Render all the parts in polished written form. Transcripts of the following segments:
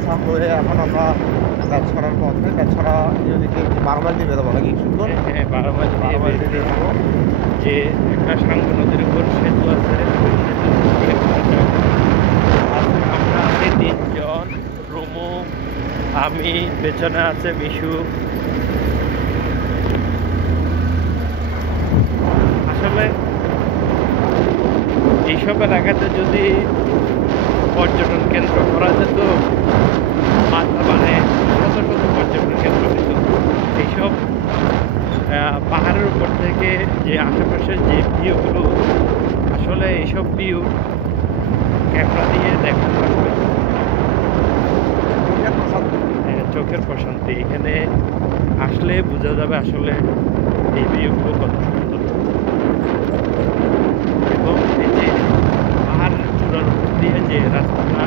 আগাছা হয়ে এখন আমরা ব্যাটছড়ার পথে ব্যাটছড়া এদিকে 12 মাইল দিয়ে বেরোবো নাকি সুন্দর। হ্যাঁ, 12 মাইল 12 মাইল দিয়ে বেরোবো। যে একটা সাঙ্গু নদীর উপর সেতু আছে, ওই সেতু দিয়ে যাব। আজকে আমরা আছি 3 জন, রুমু, আমি, পেছনে আছে মিশু। আসলে এইসব এলাকাতে যদি পর্যটন কেন্দ্র করা যেত, মানে শত শত পর্যটন কেন্দ্র হইত। এইসব পাহাড়ের উপর থেকে যে আশেপাশের যে ভিউগুলো, আসলে এইসব ভিউ ক্যামেরা দিয়ে দেখানো আসবে চোখের প্রশান্তি। এখানে আসলে বোঝা যাবে আসলে এই ভিউগুলো কত সুন্দর। এবং এই যে পাহাড়ের চূড়ার উপর দিয়ে যে রাস্তাটা,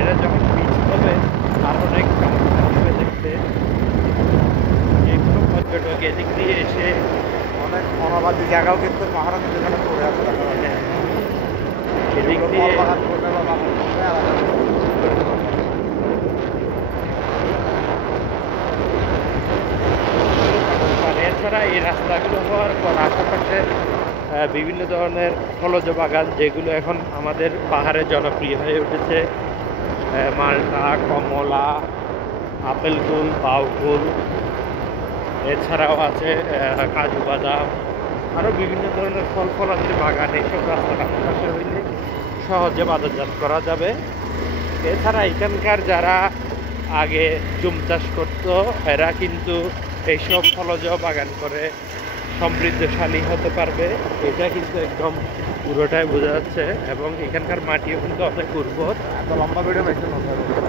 এটা যখন পিচ হবে আর অনেক চমৎকার হবে দেখতে। যে কোনো পর্যটক এদিক দিয়ে এসে অনেক অনাবাদী জায়গাও কিন্তু পাহাড়ের মধ্যে যেখানে পড়ে আছে দেখা যাচ্ছে। এদিক দিয়ে বাগান করলে বা বাগান করলে আলাদা। এছাড়া এই রাস্তাগুলো হওয়ার পর আশেপাশে বিভিন্ন ধরনের ফলজ বাগান, যেগুলো এখন আমাদের পাহাড়ে জনপ্রিয় হয়ে উঠেছে। মালটা, কমলা, আপেল কুল, বাউ কুল, এছাড়াও আছে কাজু বাদাম, আরও বিভিন্ন ধরনের ফল ফলাদির বাগান। এইসব রাস্তার আশেপাশে হইলে সহজে বাজারজাত করা যাবে। এছাড়া এখানকার যারা আগে জুম চাষ করতো, এরা কিন্তু এইসব ফলজ বাগান করে সমৃদ্ধশালী হতে পারবে। এটা কিন্তু একদম পুরোটাই বোঝা যাচ্ছে। এবং এখানকার মাটিও কিন্তু অনেক উর্বর। এত লম্বা ভিডিও মেশিন হতে হবে।